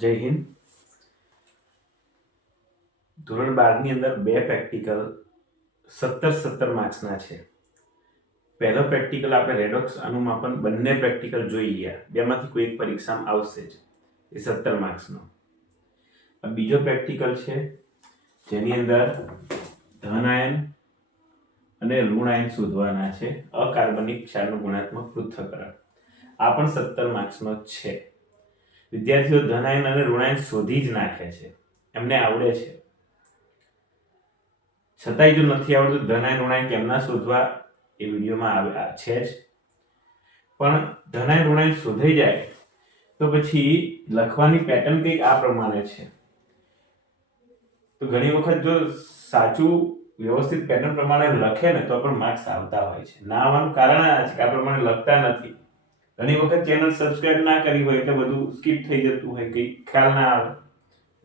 જય હિન્દ. ધોરણ 12 ની અંદર બે પ્રેક્ટિકલ 17 માર્ક્સના છે. પહેલો પ્રેક્ટિકલ આપણે રેડોક્સ અનુમાપન બંને પ્રેક્ટિકલ જોઈ ગયા. બેમાંથી કોઈ એક પરીક્ષામાં આવશે જ, એ 17 માર્ક્સનો. બીજો પ્રેક્ટિકલ છે જેની અંદર ધન આયન અને ઋણ આયન શોધવાના છે. અકાર્બનિક ક્ષારનું ગુણાત્મક પૃથ્થકરણ. આ પણ 17 માર્ક્સનો છે. વિદ્યાર્થીઓ ધન આયન અને ઋણ આયન શોધી જ નાખે છે, એમને આવડે છે. છતાંય જો નથી આવડતું ધન આયન ઋણ આયન કેમના શોધવા એ વિડીયોમાં છે જ. પણ ધન આયન ઋણ આયન શોધાઈ જાય તો પછી લખવાની પેટર્ન કંઈક આ પ્રમાણે છે. તો ઘણી વખત જો સાચું વ્યવસ્થિત પેટર્ન પ્રમાણે લખે ને તો પણ માર્ક્સ આવતા હોય છે. ના આવવાનું કારણ આ છે કે આ પ્રમાણે લખતા નથી. ઘણી વખત ચેનલ સબસ્ક્રાઇબ ના કરી હોય એટલે બધું સ્કીપ થઈ જતું હોય, કંઈ ખ્યાલ ના આવે.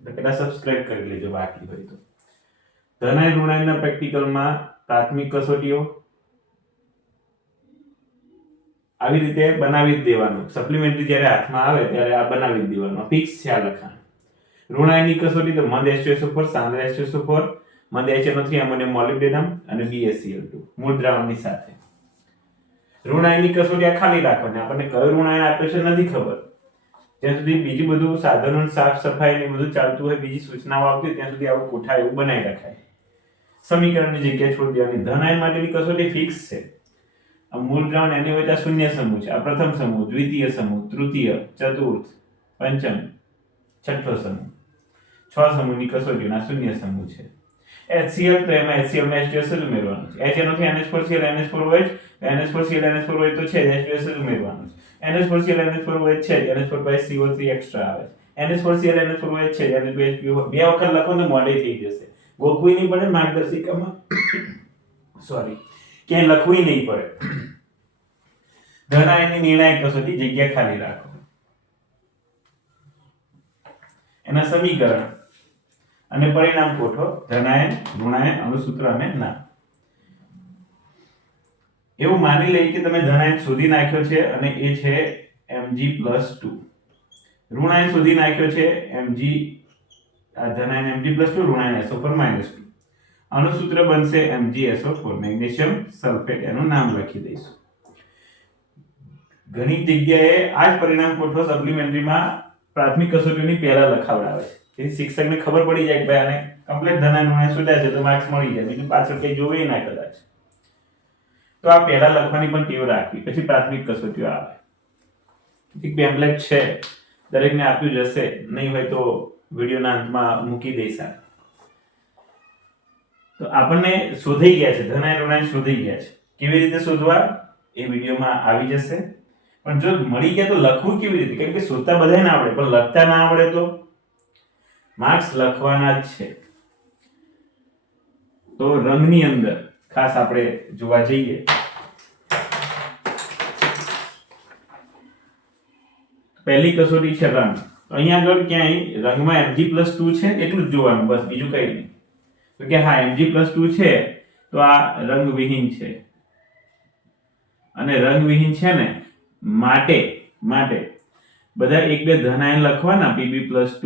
એટલે પહેલા સબસ્ક્રાઇબ કરી લેજો બાકી હોય તો. ધન આયન ઋણ આયનના પ્રેક્ટિકલમાં પ્રાથમિક કસોટીઓ આવી રીતે બનાવી જ દેવાનું. સપ્લિમેન્ટરી જ્યારે હાથમાં આવે ત્યારે આ બનાવી જ દેવાનું. ફિક્સ છે આ લખાણ. ઋણ આયનની કસોટી તો મધ H2SO4, સાંદ્ર H2SO4, મધ HNO3, એમોનિયમ મોલિબ્ડેનમ અને BaCl2 મૂળ દ્રાવણની સાથે. ઋણ આયનની કસોટી આ ખાલી રાખવાની. આપણને કયું ઋણ આયન આપ્યું છે નથી ખબર. જ્યાં સુધી બીજું બધું સાધનો સાફ સફાઈ ને બધું ચાલતું હોય, બીજી સૂચનાઓ આવતી હોય, ત્યાં સુધી આવું કોઠા એવું બનાવી રખાય. સમીકરણની જગ્યાએ છોડી દેવાની. ધન આયન માટેની કસોટી ફિક્સ છે. આ મૂળ દ્રાવણ એની વચ્ચે શૂન્ય સમૂહ છે. આ પ્રથમ સમૂહ, દ્વિતીય સમૂહ, તૃતીય, ચતુર્થ, પંચમ, છઠ્ઠો સમૂહ. 6 સમૂહની કસોટીના શૂન્ય સમૂહ છે. HCl તો એમાં HCl માં H2SO ઉમેરવાનું છે. HNO3 NH4Cl NH4OH, NH4Cl NH4OH તો છે જ, H2SO ઉમેરવાનું છે. NH4Cl NH4OH છે જ, NH4CO3 એક્સ્ટ્રા આવે છે. NH4Cl NH4OH છે જ, NH2SPO બે વખત લખો તો મોડે થઈ જશે. ગોખવી નહીં પડે માર્ગદર્શિકામાં. સોરી, ક્યાંય લખવું નહીં પડે. ધન આયનની નિર્ણાયક કસોટી જગ્યા ખાલી રાખો. એના સમીકરણ અને પરિણામ કોઠો. ધન આયન, ઋણ આયન, અણુસૂત્ર અને નામ. એવું માની લઈએ કે તમે ધન આયન શોધી નાખ્યો છે અને એ છે Mg+2. ઋણ આયન શોધી નાખ્યો છે Mg, આ ધન આયન Mg+2, ઋણ આયન SO4 -2. અણુસૂત્ર બનશે MgSO4, મેગ્નેશિયમ સલ્ફેટ. એનું નામ લખી દઈશું. ઘણી જગ્યાએ આ જ પરિણામ કોઠો સપ્લિમેન્ટરીમાં પ્રાથમિક કસોટીની પહેલા લખાવડાવે છે. તેથી શિક્ષકને ખબર પડી જાય કે ભાઈ આને કમ્પ્લીટ ધન આયન ઋણ આયન શોધ્યા છે તો માર્ક્સ મળી જાય. બીજું પાછળ કંઈ જોવે ના કદાચ. તો આ પહેલા લખવાની પણ ટેવ રાખવી, પછી પ્રાથમિક કસોટીઓ આવે. એક પેમ્પલેટ છે, દરેકને આપ્યું જ હશે, નહીં હોય તો વિડીયોના અંતમાં મૂકી દઈશ. તો આપણને શોધાઈ ગયા છે, ધન આયન ઋણ આયન શોધાઈ ગયા છે. કેવી રીતે શોધવા એ વિડીયોમાં આવી જશે. પણ જો મળી ગયા તો લખવું કેવી રીતે? કેમ કે શોધતા બધાને આવડે, પણ લખતા ના આવડે તો માર્ક્સ લખવાના જ છે. તો રંગની અંદર ખાસ આપણે જોવા જઈએ પહેલી કસોટી છે રંગ. અહીંયા આગળ ક્યાંય રંગમાં Mg+2 છે એટલું જ જોવાનું, બસ બીજું કંઈ નહીં. તો કે હા Mg+2 છે તો આ રંગવિહીન છે. અને રંગવિહીન છે ને માટે બધા એક બે ધન આયન લખવાના, Pb+2,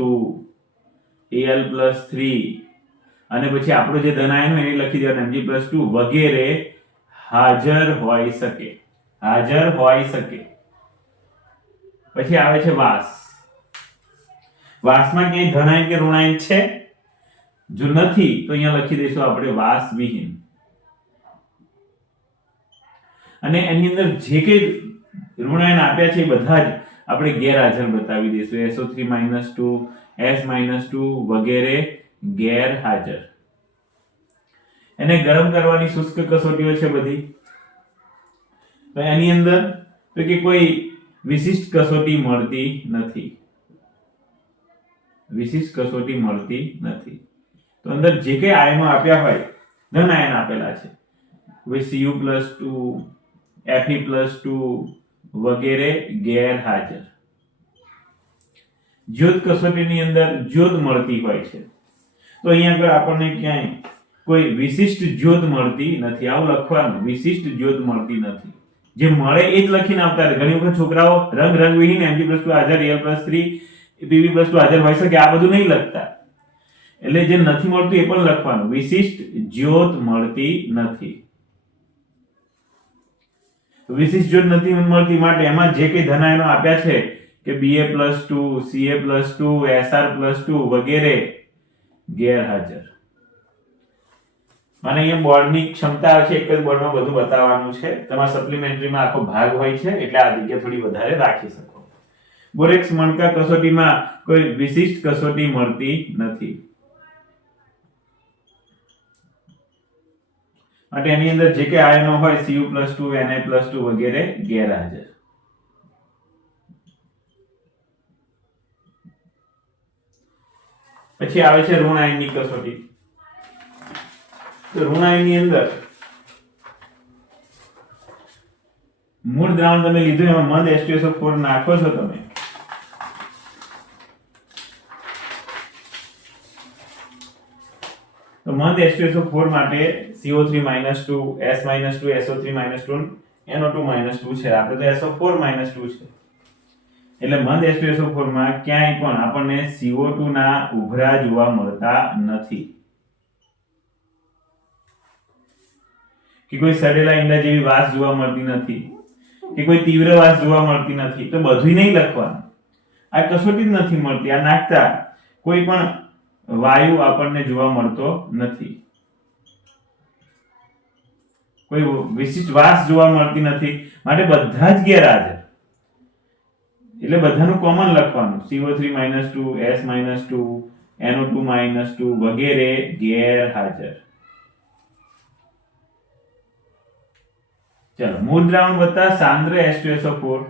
Al+3, અને પછી આપણું જે ધન આયન હોય એ લખી દેવાનું Mg+2 વગેરે હાજર હોઈ શકે. પછી આવે છે વાસ. વાસમાં ક્યાંય ધન આયન કે ઋણ આયન છે? જો નથી તો અહીંયા લખી દઈશું આપણે વાસ વિહીન. અને એની અંદર જે કંઈ ઋણ આયન આપ્યા છે એ બધા જ આપણે ગેરહાજર બતાવી દઈશું. SO3 -2, S-2 વગેરે ગેરહાજર. એને ગરમ કરવાની શુષ્ક કસોટીઓ છે બધી. તો એની અંદર તો કે કોઈ વિશિષ્ટ કસોટી મળતી નથી. તો અંદર જે કંઈ આયનો આપ્યા હોય, ધન આયન આપેલા છે, Cu+2, Fe+2 વગેરે ગેરહાજર. જ્યોત કસોટીની અંદર જ્યોત મળતી હોય છે. તો અહીંયા આગળ આપણને ક્યાંય કોઈ વિશિષ્ટ જ્યોત મળતી નથી. આવું લખવાનું, વિશિષ્ટ જ્યોત મળતી નથી. જે મળે એ જ લખીને આવતા રહે. ઘણી વખત છોકરાઓ રંગવિહીન Mg+2 હાજર, Al+3 Pb+2 હાજર હોઈ શકે, આ બધું નહીં લખતા. એટલે જે નથી મળતું એ પણ લખવાનું. વિશિષ્ટ જ્યોત મળતી નથી. વિશિષ્ટ જ્યોત નથી મળતી માટે એમાં જે કઈ ધન આયનો આપ્યા છે કે Ba+2 Ca+2 Sr+2 વગેરે ગેરહાજર. અને અહીંયા બોર્ડની ક્ષમતા છે, એક જ બોર્ડમાં બધું બતાવવાનું છે. તમારા સપ્લિમેન્ટરીમાં આખો ભાગ હોય છે એટલે આ જગ્યા થોડી વધારે રાખી શકો. બોરેક્સ મણકા કસોટીમાં કોઈ વિશિષ્ટ કસોટી મળતી નથી માટે એની અંદર જે કે આયનો હોય Cu+2 Na+2 વગેરે ગેરહાજર. પછી આવે છે ઋણ આયનની કસોટી. તો ઋણ આયનની અંદર મૂળ દ્રાવણ તમે લીધું, એમાં મંદ H2SO4 નાખો છો તમે, તો મંદ H2SO4 માટે CO3-2 S-2 SO3-2 NO2-2 છે. આપણે તો SO4-2 છે એટલે મંદ H2SO4 માં ક્યાંય પણ આપણને CO2 ના ઉભરા જોવા મળતા નથી કે કોઈ સડેલા ઈંડા જેવી વાસ જોવા મળતી નથી કે કોઈ તીવ્ર વાસ જોવા મળતી નથી. તો બધું નહીં લખવાનું. આ કસોટી જ નથી મળતી, આ નાખતા કોઈ પણ વાયુ આપણને જોવા મળતો નથી, કોઈ વિશિષ્ટ વાસ જોવા મળતી નથી માટે બધા જ ગેરહાજર. એટલે બધાનું કોમન લખવાનું. CO3-2 S-2 NO2-2 વગેરે ગેરહાજર. ચલો, મૂળ દ્રાવણ વત્તા સાંદ્ર H2SO4.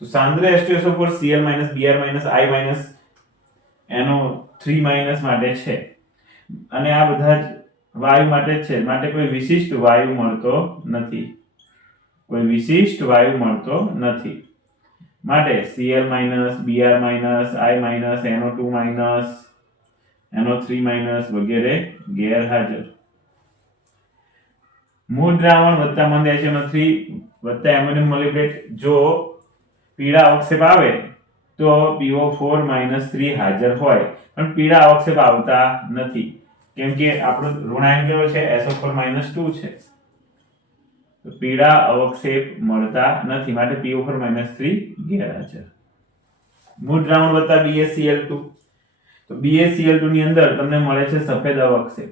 તો સાંદ્ર H2SO4 Cl- Br- I- NO3- માટે છે અને આ બધા જ વાયુ માટે જ છે માટે કોઈ વિશિષ્ટ વાયુ મળતો નથી, કોઈ વિશિષ્ટ વાયુ મળતો નથી માટે Cl- Br- I- NO2- NO3- વગેરે ગેરહાજર. મૂળ દ્રાવણ વત્તા મંદ HNO3 વત્તા એમોનિયમ મોલિબ્ડેટ. જો પીળા અવક્ષેપ આવે તો PO4-3 હાજર હોય, પણ પીળા અવક્ષેપ આવતા નથી કેમ કે આપણો ઋણાયન કેવો છે SO4-2 છે, તો પીળા અવક્ષેપ મળતા નથી માટે PO4-3 ગેરહાજર. મૂળ દ્રાવણ વત્તા BaCl2. તો BaCl2 ની અંદર તમને મળે છે સફેદ અવક્ષેપ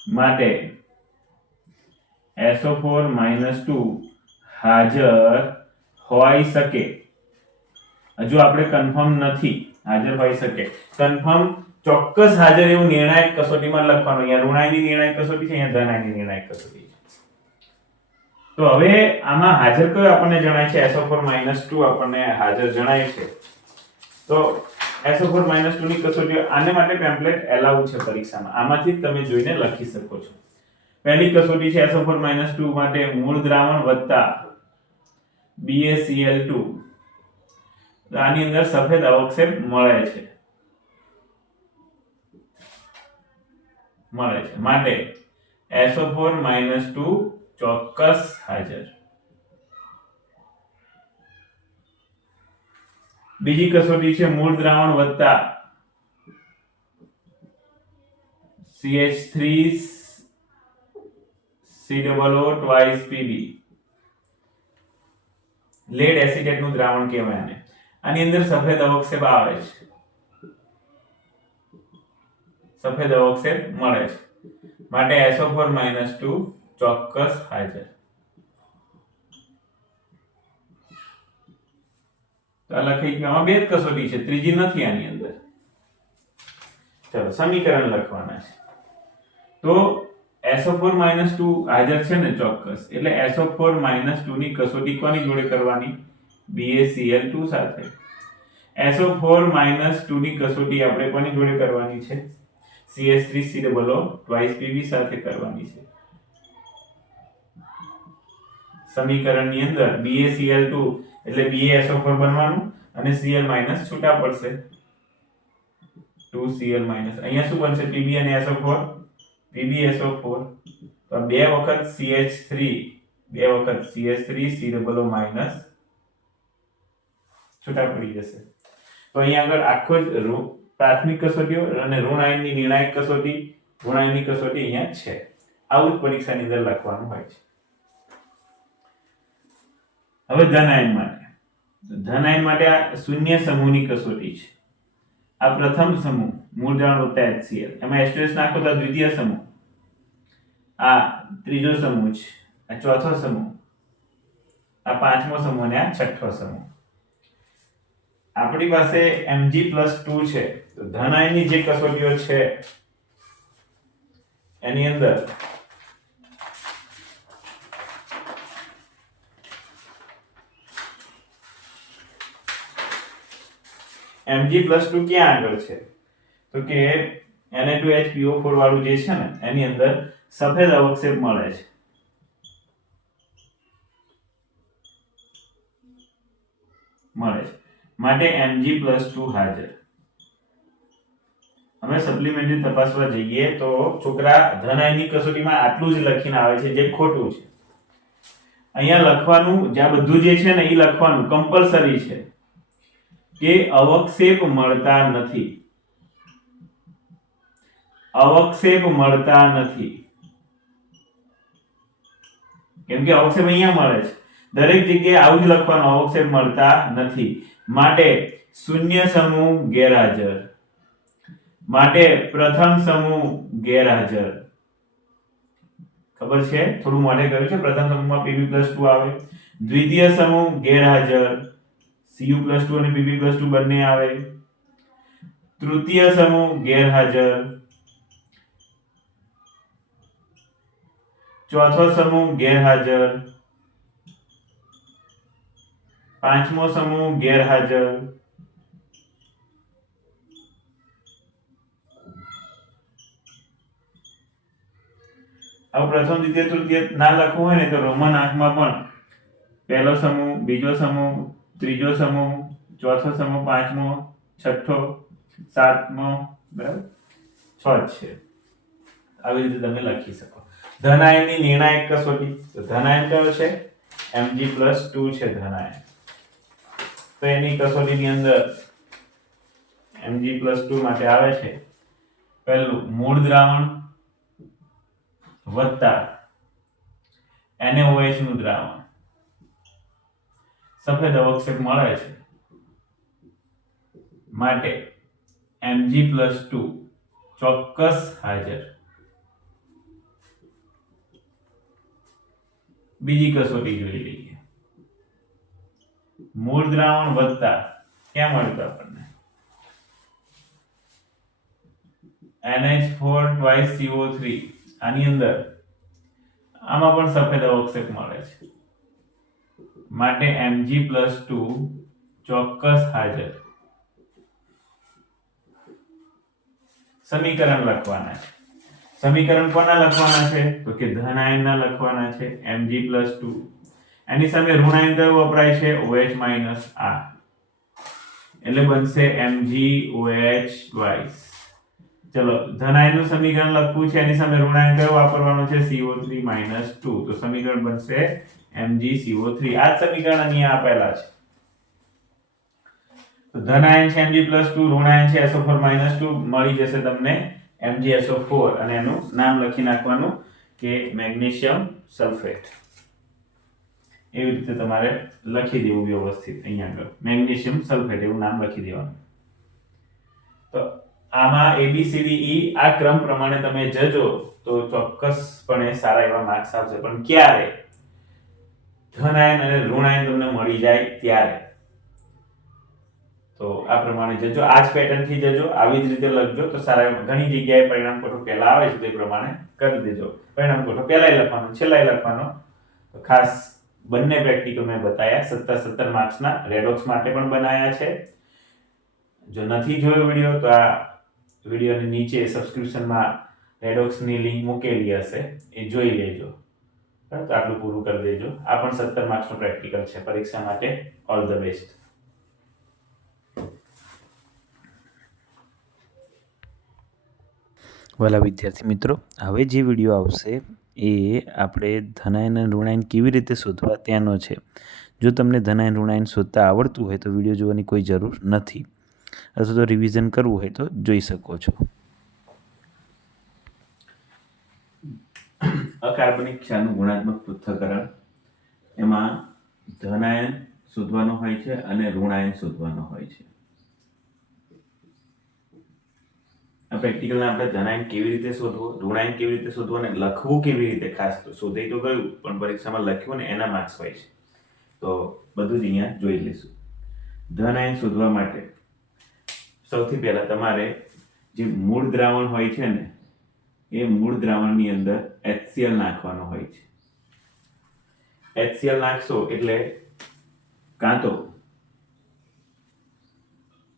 માટે SO4-2 હાજર હોઈ શકે. હજુ આપણે કન્ફર્મ નથી, હાજર હોઈ શકે. કન્ફર્મ ચોક્કસ હાજર એવું નિર્ણાયક કસોટીમાં લખવાનું. અહીંયા ઋણાયની નિર્ણાયક કસોટી છે, અહીંયા ધનાયની નિર્ણાયક કસોટી છે. તો હવે આમાં હાજર કયો આપણને જણાય છે? SO4-2 આપણને હાજર જણાય છે. તો SO4-2 ની કસોટી આને માટે ટેમ્પલેટ એલાઉડ છે પરીક્ષામાં. આમાંથી તમે જોઈને લખી શકો છો. પહેલી કસોટી છે SO4-2 માટે મૂળ દ્રાવણ વત્તા BaCl2. તો આની અંદર સફેદ અવક્ષેપ મળે છે માટે SO4-2 ચોક્કસ હાજર. બીજી કસોટી છે મૂળ દ્રાવણ વત્તા CH3COO twice Pb. Lead acetate નું દ્રાવણ કહેવાય આને. આની અંદર સફેદ અવક્ષેપ આવે છે, સફેદ અવક્ષેપ મળે છે માટે SO4-2 ચોક્કસ હાજર. તો લખી કે આમાં બે જ કસોટી છે, ત્રીજી નથી આની અંદર. ચલો સમીકરણ લખવાના છે. તો SO4-2 હાજર છે ને ચોક્કસ, એટલે SO4-2 ની કસોટી કોની જોડે કરવાની? BaCl2 સાથે. SO4-2 ની કસોટી આપણે કોની જોડે કરવાની છે? CH3COO twice Pb સાથે કરવાની છે. સમીકરણની અંદર BaCl2 એટલે BaSO4 બનવાનું અને Cl- છૂટા પડશે 2Cl-. અહીંયા શું બનશે? Pb અને SO4, PbSO4. તો બે વખત CH3, બે વખત CH3COO- છૂટા પડી જશે. તો અહીંયા આગળ આખો જ પ્રાથમિક કસોટીઓ અને ઋણ આયનની નિર્ણાયક કસોટી, ઋણ આયનની કસોટી અહીંયા છે. આવું જ પરીક્ષાની અંદર લખવાનું હોય છે. હવે ધન આયન માટે, ધન આયન માટે આ શૂન્ય સમૂહની કસોટી છે. આ પ્રથમ સમૂહ મૂળ દ્રાવણ વત્તા HCl, એમાં H2S નાખો તો દ્વિતીય સમૂહ, આ ત્રીજો સમૂહ છે, આ ચોથો સમૂહ, આ પાંચમો સમૂહ અને આ છઠ્ઠો સમૂહ. આપણી પાસે Mg+2 છે. તો ધન આયનની જે કસોટીઓ છે એની અંદર Mg+2 ક્યાં આગળ છે? તો કે Na2HPO4 વાળું જે છે ને એની અંદર સફેદ અવક્ષેપ મળે છે. માટે Mg+2 હાજર. અમે સપ્લિમેન્ટરી તપાસવા જઈએ તો છોકરા ધન આયનની કસોટીમાં આટલું જ લખીને આવે છે, જે ખોટું છે. અહીંયા લખવાનું, જ્યાં બધું જે છે ને એ લખવાનું કમ્પલસરી છે કે અવક્ષેપ મળતા નથી, અવક્ષેપ મળતા નથી. કેમ કે અવક્ષેપ અહીંયા મળે છે. દરેક જગ્યાએ આવું જ લખવાનું, અવક્ષેપ મળતા નથી. માટે શૂન્ય સમૂહ ગેરહાજર, માટે પ્રથમ સમૂહ ગેરહાજર. ખબર છે? થોડું મોઢે કર્યું છે. પ્રથમ સમૂહમાં Pb+2 આવે. દ્વિતીય સમૂહ ગેરહાજર, Cu+2 અને Pb+2 બંને આવે. તૃતીય સમૂહ ગેરહાજર. ચોથો સમૂહ ગેરહાજર. પાંચમો સમૂહ ગેરહાજર. હવે પ્રથમ, દ્વિતીય, તૃતીય ના લખવું હોય ને તો રોમન આંકમાં પણ પહેલો સમૂહ, બીજો સમૂહ, ત્રીજો સમૂહ, ચોથો સમૂહ, પાંચમો, છઠ્ઠો, સાતમો, બરાબર 6 છે. આવી રીતે તમે લખી શકો. ધન આયનની નિર્ણાયક કસોટી, તો ધન આયન કયો છે? Mg+2 છે ધન આયન. તો એની કસોટીની અંદર Mg+2 માટે આવે છે પહેલું મૂળ દ્રાવણ વત્તા NaOH નું દ્રાવણ, સફેદ અવક્ષેપ મળે છે. માટે Mg+2 ચોક્કસ હાજર. બીજી કસોટી જોઈ લઈએ. મૂળ દ્રાવણ વત્તા ક્યાં મળ્યું આપણને? NH4 twice CO3. આની અંદર આમાં પણ સફેદ અવક્ષેપ મળે છે. માટે Mg+2 ચોક્કસ હાજર. સમીકરણ લખવાના છે. સમીકરણ કોના લખવાના છે? તો કે ધન આયનના લખવાના છે. Mg+2, એની સામે ઋણ આયન કયું વપરાય છે? OH- આ, એટલે બનશે MgOH twice. ચલો, ધન આયનનું સમીકરણ લખવું છે, એની સામે ઋણ આયન કયો વાપરવાનો છે? CO3 - 2. તો સમીકરણ બનશે MgCO3. આ સમીકરણ અહીંયા આપેલા છે. તો ધન આયન છે Mg+2, ઋણ આયન છે SO4 - 2, મળી જશે તમને MgSO4 અને એનું નામ લખી નાખવાનું કે મેગ્નેશિયમ સલ્ફેટ. એવી રીતે તમારે લખી દેવું વ્યવસ્થિત. અહીંયા આગળ મેગ્નેશિયમ સલ્ફેટ એવું નામ લખી દેવાનું. તો આમાં ABCDE આ ક્રમ પ્રમાણે તમે જજો તો ચોક્કસપણે સારા એવા માર્ક્સ આવશે. પણ ક્યારે? ધન આયન અને ઋણ આયન તમને મળી જાય ત્યારે. તો આ પ્રમાણે જજો, આ જ પેટર્ન થી જજો, આવી જ રીતે લખજો તો સારા. ઘણી જગ્યાએ પરિણામ કોઠો પહેલા આવે છે, તે પ્રમાણે કરી દેજો. પરિણામ કોઠો પહેલાય લખવાનો, છેલ્લાય લખવાનો. તો ખાસ બંને પ્રેક્ટિકલ મેં બતાયા, 17 માર્ક્સના રેડોક્સ માટે પણ બનાયા છે. જો નથી જોયો વિડીયો તો આ વિડીયોની નીચે સબસ્ક્રિપ્શનમાં રેડોક્સની લિંક મૂકેલી હશે, એ જોઈ લેજો. તો આટલું પૂરું કરી દેજો. આ પણ 17 માર્ક્સનો પ્રેક્ટિકલ છે. પરીક્ષા માટે ઓલ ધ બેસ્ટ. વાલા વિદ્યાર્થી મિત્રો, હવે જે વિડીયો આવશે એ આપણે ધન આયન અને ઋણ આયન કેવી રીતે શોધવા ત્યાંનો છે. જો તમને ધનાયન ઋણાયન શોધતા આવડતું હોય તો વિડીયો જોવાની કોઈ જરૂર નથી, અથવા તો રિવિઝન કરવું હોય તો જોઈ શકો છો. અકાર્બનિક ક્ષારનું ગુણાત્મક પૃથ્થકરણ, એમાં ધનાયન શોધવાનો હોય છે અને ઋણાયન શોધવાનો હોય છે. આ પ્રેક્ટિકલમાં આપણે ધનાયન કેવી રીતે શોધવો, ઋણાયન કેવી રીતે શોધવો અને લખવું કેવી રીતે, ખાસ તો શોધાઈ તો ગયું પણ પરીક્ષામાં લખ્યું ને એના માર્ક્સ હોય છે. તો બધું જ અહીંયા જોઈ લઈશું. ધનાયન શોધવા માટે સૌથી પહેલા તમારે જે મૂળ દ્રાવણ હોય છે ને એ મૂળ દ્રાવણની અંદર HCl નાખવાનો હોય છે. HCl નાખશો એટલે કાં તો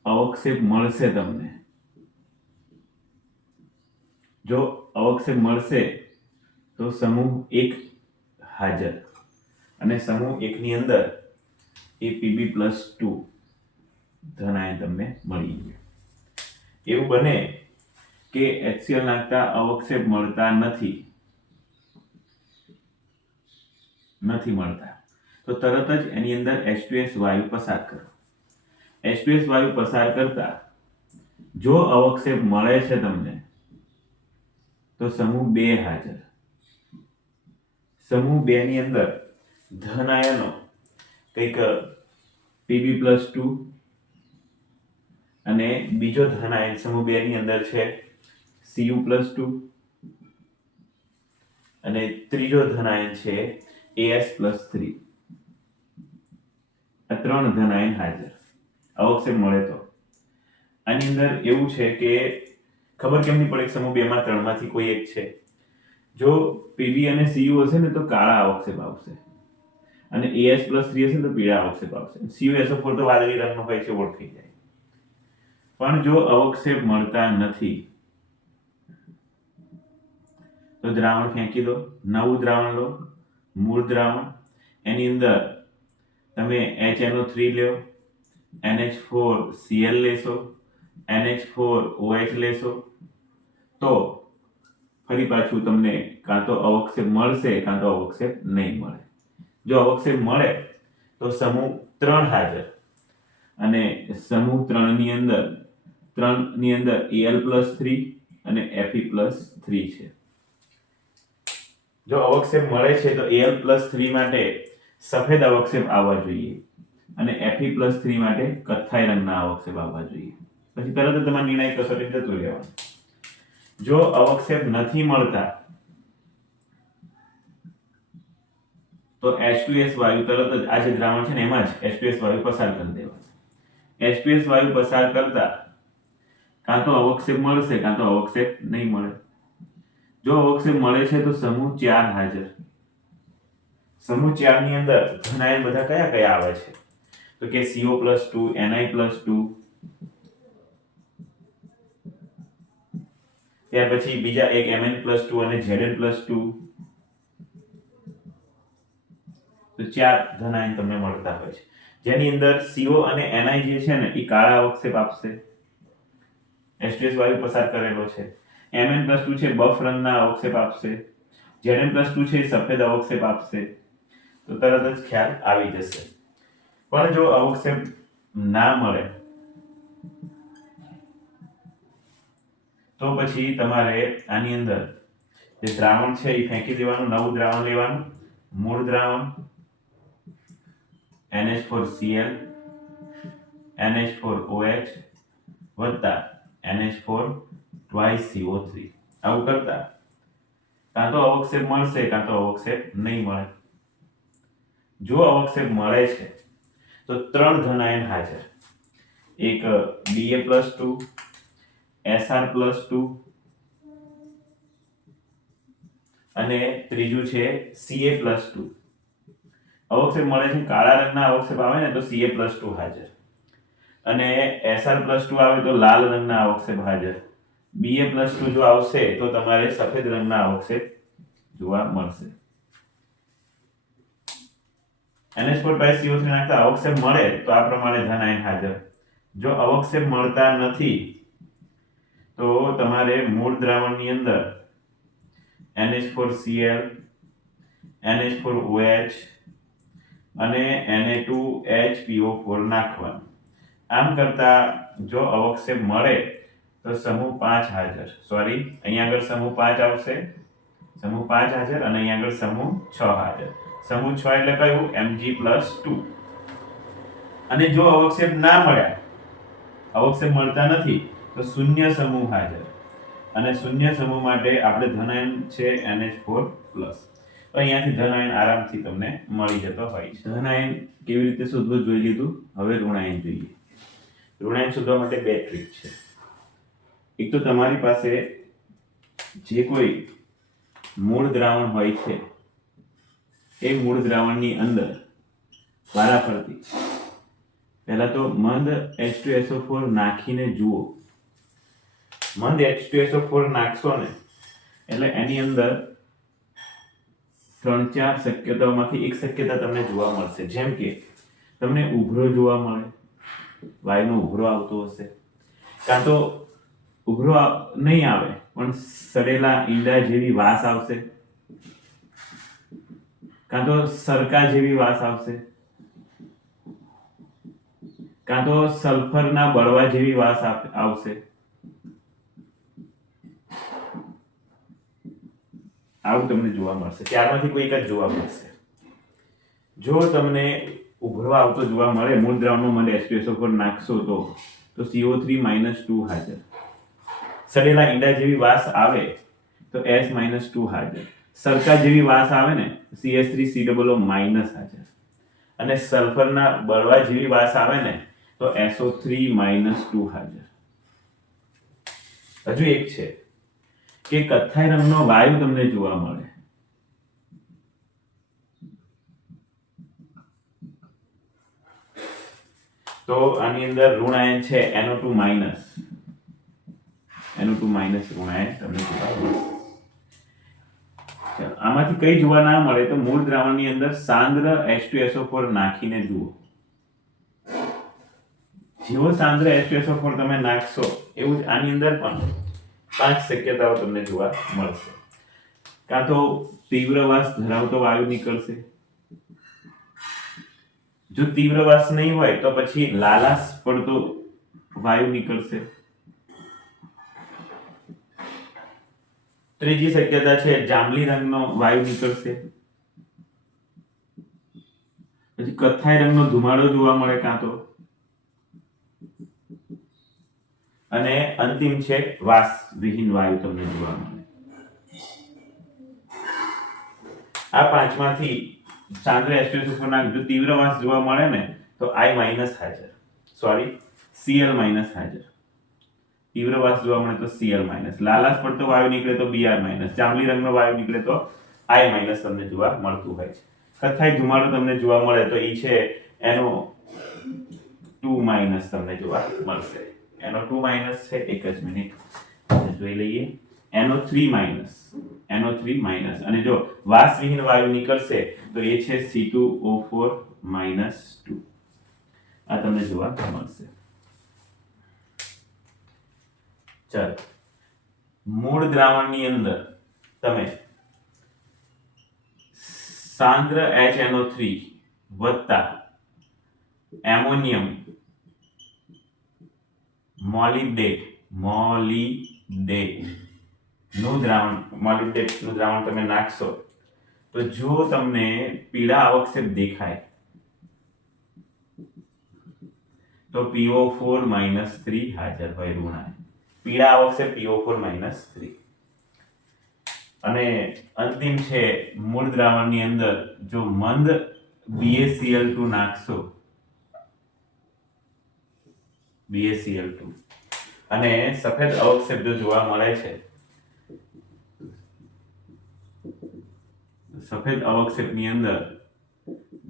અવક્ષેપ મળશે તમને. જો અવક્ષેપ મળશે તો સમૂહ 1 હાજર અને સમૂહ 1 ની અંદર એ Pb+2 ધનાયન તમને મળી ગયું. એવું બને કે HCl નાખતા અવક્ષેપ મળતા નથી મળતા, તો તરત જ એની અંદર H2S વાયુ પસાર કરો. H2S વાયુ પસાર કરતા જો અવક્ષેપ મળે છે તમને તો સમૂહ 2 હાજર. સમૂહ 2 ની અંદર ધનાયનો કંઈક Pb+2 અને બીજો ધનાયન સમૂહ 2 ની અંદર છે Cu+2 અને ત્રીજો ધનાયન છે As+3. આ 3 ધનાયન હાજર અવક્ષેપ મળે તો. આની અંદર એવું છે કે ખબર કેમ નહીં પડે સમૂહ 2 માં 3 માંથી કોઈ એક છે. જો Pb અને Cu હશે ને તો કાળા અવક્ષેપ આવશે અને As+3 હશે ને તો પીળા અવક્ષેપ આવશે. CuSO4 તો વાદળી રંગનો હોય છે, ઓળખાઈ જાય. પણ જો અવક્ષેપ મળતા નથી તો દ્રાવણ ફેંકી દો, નવું દ્રાવણ લો, મૂળ દ્રાવણ. એની અંદર તમે HNO3 લ્યો, NH4Cl લેશો, NH4OH લેશો, તો ફરી પાછું તમને કાં તો અવક્ષેપ મળશે કાં તો અવક્ષેપ નહીં મળે. જો અવક્ષેપ મળે તો સમૂહ 3 હાજર અને સમૂહ 3 ની અંદર Al+3 અને Fe+3 છે. જો અવક્ષેપ મળે છે તો Al+3 માટે સફેદ અવક્ષેપ આવવા જોઈએ અને Fe+3 માટે કથ્થાઈ રંગના અવક્ષેપ આવવા જોઈએ. પછી તરત જ તમારે નિર્ણય કસોટી જતું રહેવાનું. જો અવક્ષેપ નથી મળતા તો H2S વાયુ તરત જ આ જે દ્રાવણ છે ને એમાં જ H2S વાયુ પસાર કરી દેવાનો. H2S વાયુ પસાર કરતા કાં તો અવક્ષેપ મળશે કાં તો અવક્ષેપ નહીં મળે. જો અવક્ષેપ મળે છે તો સમૂહ 4 હાજર. સમૂહ 4 ની અંદર ધનાયન બધા કયા કયા આવે છે તો કે CO+2, Ni+2, ત્યાર પછી બીજા એક Mn+2 અને Zn+2. તો 4 ધનાયન તમને મળતા હોય છે, જેની અંદર CO અને Ni જે છે ને એ કાળા અવક્ષેપ આપશે, H2S વાયુ પસાર કરેલો છે. Mn+2 છે બફ રંગના અવક્ષેપ આપશે, Zn+2 છે સફેદ અવક્ષેપ આપશે. તો તરત જ ખ્યાલ આવી જશે. પણ જો અવક્ષેપ ના મળે તો પછી તમારે આની અંદર જે દ્રાવણ છે એ ફેંકી દેવાનું, નવું દ્રાવણ લેવાનું. મૂળ દ્રાવણ NH4Cl, NH4OH વત્તા NH4 twice CO3. આવું કરતા કાં તો અવક્ષેપ મળશે કાં તો અવક્ષેપ નહીં મળે. જો અવક્ષેપ મળે છે તો 3 ધનાયન હાજર, એક Ba+2, Sr+2 અને ત્રીજું છે Ca+2. અવક્ષેપ મળે છે કાળા રંગના અવક્ષેપ આવે ને તો Ca+2 હાજર અને Sr+2 આવે તો લાલ રંગના અવક્ષેપ હાજર. Ba+2 જો આવશે તો તમારે સફેદ રંગના અવક્ષેપ જોવા મળશે. NH4 CO3 નાખતા અવક્ષેપ મળે તો આ પ્રમાણે ધનાયન હાજર. જો અવક્ષેપ મળતા નથી તો તમારે મૂળ દ્રાવણની અંદર NH4Cl, NH4OH, અને Na2HPO4 નાખવાનું. આમ કરતા જો અવક્ષેપ મળે તો સમૂહ 5 હાજર, સોરી અહીંયા આગળ સમૂહ 5 આવશે, સમૂહ 5 હાજર અને અહીંયા આગળ સમૂહ 6 હાજર. સમૂહ 6 એટલે કયું? Mg+2. અને જો અવક્ષેપ ના મળ્યા, અવક્ષેપ મળતા નથી તો શૂન્ય સમૂહ હાજર. અને શૂન્ય સમૂહ માટે આપણે ધન આયન છે NH4+. તો અહીંયાથી ધન આયન આરામથી તમને મળી જતો હોય છે. ધન આયન કેવી રીતે શોધવું જોઈ લીધું. હવે ઋણ આયન જોઈએ. ઋણ આયન શોધવા માટે બે ટ્રીક છે. એક તો તમારી પાસે જે કોઈ મૂળ દ્રાવણ હોય છે એ મૂળ દ્રાવણની અંદર વારાફરતી પહેલા તો મંદ H2SO4 નાખીને જુઓ. મંદ H2SO4 નાખશો ને એટલે એની અંદર 3-4 શક્યતાઓમાંથી એક શક્યતા તમને જોવા મળશે. જેમ કે તમને ઉભરો જોવા મળે, વાયુનો ઉભરો આવતો હશે, કાં તો ઉભરો નહીં આવે પણ સડેલા ઈંડા જેવી વાસ આવશે, કાં તો સરકા જેવી વાસ આવશે, કાં તો સલ્ફરના બળવા જેવી વાસ આવશે. આવું તમને જોવા મળશે. ત્યારમાંથી કોઈ એક જ જોવા મળશે. જો તમને ઉભરો આવતો જોવા મળે, મૂળ દ્રાવણમાં મને H2SO4 નાખશો તો CO3-2 હાજર. સડેલા ઈંડા જેવી વાસ આવે તો S-2 હાજર. સરકા જેવી વાસ આવે ને CS3COO- હાજર. અને સલ્ફરના બળવા જેવી વાસ આવે ને તો SO3-2 હાજર. હજુ એક છે કે કથ્થાઈ રંગનો વાયુ તમને જોવા મળે. તો આની અંદર ઋણ આયન છે NO2-, ઋણ આયન તમને જોવા મળશે. આમાંથી કઈ જોવા ના મળે તો મૂળ દ્રાવણની અંદર સાંદ્ર H2SO4 નાખીને જુઓ. જેવો સાંદ્ર H2SO4 તમે નાખશો એવું જ આની અંદર પણ 5 શક્યતાઓ તમને જોવા મળશે. કાં તો તીવ્ર વાસ ધરાવતો વાયુ નીકળશે. જો તીવ્ર વાસ નહીં હોય તો પછી લાલાશ પડતો વાયુ નીકળશે. ત્રીજી શક્યતા છે જાંબલી રંગનો વાયુ નીકળશે. પછી કથ્થાઈ રંગનો ધુમાડો જોવા મળે કાં તો. અને અંતિમ છે વાસ વિહીન વાયુ તમને જોવા મળે. આ પાંચમાંથી સાંદ્ર H2SO4 ના જો તીવ્ર વાસ જોવા મળે ને તો I- હાજર, સોરી Cl- હાજર. તીવ્ર વાસ જોવા મળે તો Cl-, લાલાશ પડતો વાયુ નીકળે તો Br-, જાંબલી રંગનો વાયુ નીકળે તો I- તમને જોવા મળતું હોય છે. કથ્થાઈ ધુમાડો તમને જોવા મળે તો ઈ છે NO2- તમને જોવા મળશે. NO2- છે, એક જ મિનિટ જોઈ લઈએ. NO3- અને જો વાસ વિહીન વાયુ નીકળશે તો એ છે C2O4- 2. આ તમને જોવા મળશે. ચાલો, મૂળ દ્રાવણની અંદર તમે સાંદ્ર HNO3 વત્તા એમોનિયમ મોલિબ્ડેટ નું દ્રાવણ તમે નાખશો તો જો તમને પીળા અવક્ષેપ દેખાય તો PO4- હાજર હોય ઋણ આયન. પીળા અવક્ષેપ PO4- અને અંતિમ છે મૂળ દ્રાવણની અંદર જો મંદ BaCl2 નાખશો, BaCl2 અને સફેદ અવક્ષેપ જો જોવા મળે છે, સફેદ અવક્ષેપની અંદર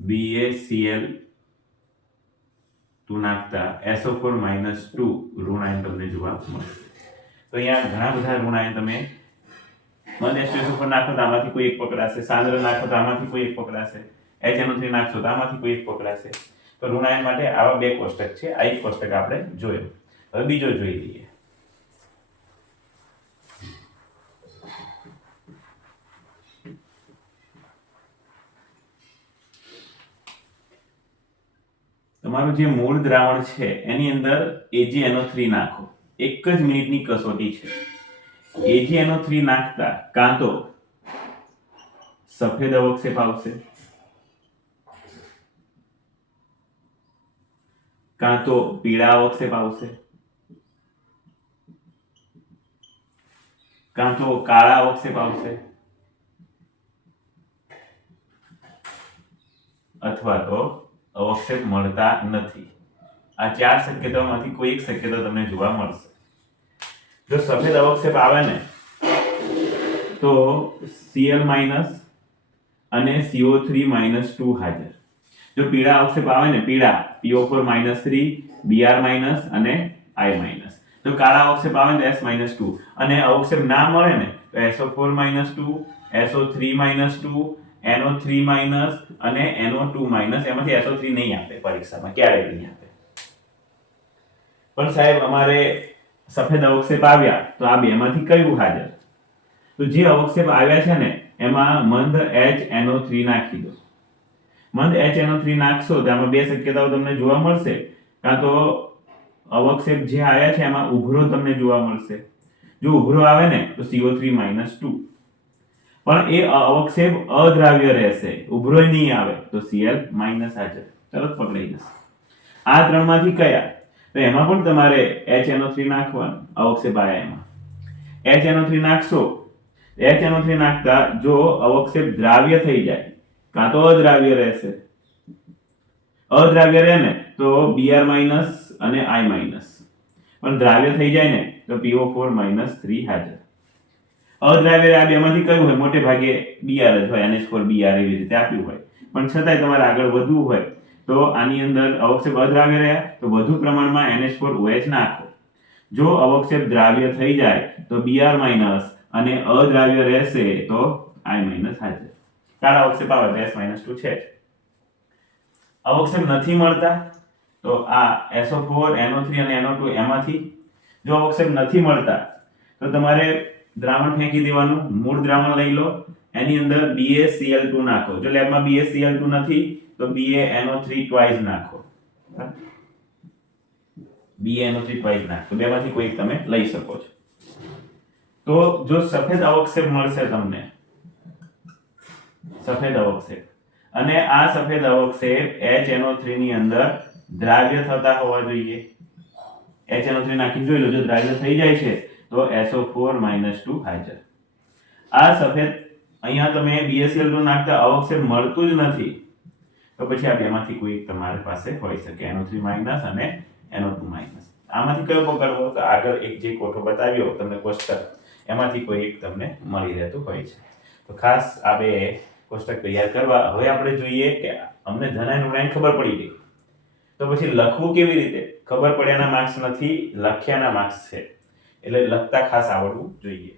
BaCl2 નાખતા SO4- 2 ઋણ આયન તમને જોવા મળશે. તો અહીંયા ઘણા બધા ઋણ આયન તમે મંદ H2SO4 નાખો તો આમાંથી કોઈ એક પકડાશે, સાંદ્ર નાખો તો આમાંથી કોઈ એક પકડાશે, HNO3 નાખશો તો આમાંથી કોઈ એક પકડાશે. તો ઋણ આયન માટે આવા બે કોષ્ટક છે. આ એક કોષ્ટક આપણે જોયો. હવે બીજો જોઈ લઈએ. તમારું જે મૂળ દ્રાવણ છે એની અંદર AgNO3 નાખો. એક જ મિનિટની કસોટી છે. AgNO3 નાખતા કાં તો સફેદ અવક્ષેપ આવશે, કાં તો પીળા અવક્ષેપ આવશે, કાં તો કાળા અવક્ષેપ આવશે, અથવા તો અવક્ષેપ મળતા નથી. આ 4 શક્યતાઓમાંથી કોઈ એક શક્યતા તમને જોવા મળશે. જો સફેદ અવક્ષેપ આવે ને તો Cl- અને CO3 - 2 હાજર. જો પીળા અવક્ષેપ આવે ને પીળા PO4 - 3 Br- અને I-. જો કાળા અવક્ષેપ આવે ને S- 2 અને અવક્ષેપ ના મળે ને તો SO4 - 2 SO3 - 2 NO3 અને NO2 એમાંથી SO3 નહીં આપે પરીક્ષામાં, ક્યારેય નહીં આપે. પણ સાહેબ અમારે સફેદ અવક્ષેપ આવ્યા તો આ બેમાંથી કયું હાજર? તો જે અવક્ષેપ આવ્યા છે ને એમાં મંદ HNO3 નાખી દો. મંદ HNO3 નાખશો તો આમાં બે શક્યતાઓ તમને જોવા મળશે. કાં તો અવક્ષેપ જે આવ્યા છે એમાં ઉભરો તમને જોવા મળશે. જો ઉભરો આવે ને તો CO3 - 2. પણ એ અવક્ષેપ અદ્રાવ્ય રહેશે, ઉભરો નહીં આવે તો Cl- હાજર. તરત પકડાઈ જશે. આ ત્રણમાંથી કયા? તો એમાં પણ તમારે HNO3 નાખવાનું. અવક્ષેપ આવ્યા એમાં HNO3 નાખશો. HNO3 નાખતા જો અવક્ષેપ દ્રાવ્ય થઈ જાય કાં તો અદ્રાવ્ય રહેશે. અદ્રાવ્ય રહે ને તો Br- અને I-. પણ દ્રાવ્ય થઈ જાય ને તો PO4 - 3 હાજર. અદ્રાવ્ય આ બેમાંથી કયું હોય? મોટે ભાગે Br જ હોય, NH4 Br એવી રીતે આપ્યું હોય. પણ છતાંય તમારે આગળ વધવું હોય તો આની અંદર અવક્ષેપ અદ્રાવ્ય રહ્યા તો વધુ પ્રમાણમાં NH4OH નાખો. જો અવક્ષેપ દ્રાવ્ય થઈ જાય તો Br- અને અદ્રાવ્ય રહેશે તો I- હાજર. કાળા અવક્ષેપ આવે તો S- 2 છે જ. અવક્ષેપ નથી મળતા તો આ SO4 NO3 અને NO2 એમાંથી જો અવક્ષેપ નથી મળતા તો તમારે દ્રાવણ ફેંકી દેવાનું. મૂળ દ્રાવણ લઈ લો, એની અંદર BaCl2 નાખો. જો લેબમાં BaCl2 નથી તો BaNO3 ટ્વાઇસ નાખો. BaNO3 ટ્વાઇસ નાખો. તો બેમાંથી કોઈ એક તમે લઈ શકો છો. તો જો સફેદ અવક્ષેપ મળશે તમને, સફેદ અવક્ષેપ, અને આ સફેદ અવક્ષેપ HNO3 ની અંદર દ્રાવ્ય થતા હોવા જોઈએ. HNO3 નાખી જોઈ લો, જો દ્રાવ્ય થઈ જાય છે તો SO4 - 2 હાજર. આ સફેદ અહીંયા તમે BaCl2 નાખતા અવક્ષેપ મળતું જ નથી તો પછી આ બેમાંથી કોઈ એક તમારી પાસે હોઈ શકે, NO3- અને NO2-. આમાંથી કયો પકડવો? તો આગળ એક જે કોઠો બતાવ્યો તમને કોષ્ટક, એમાંથી કોઈ એક તમને મળી રહેતું હોય છે. તો ખાસ આ બે કોષ્ટક તૈયાર કરવા. હવે આપણે જોઈએ કે અમને ધન અને ઋણ ખબર પડી ગઈ તો પછી લખવું કેવી રીતે? ખબર પડ્યાના માર્ક્સ નથી, લખ્યાના માર્ક્સ છે. એટલે લખતા ખાસ આવડવું જોઈએ.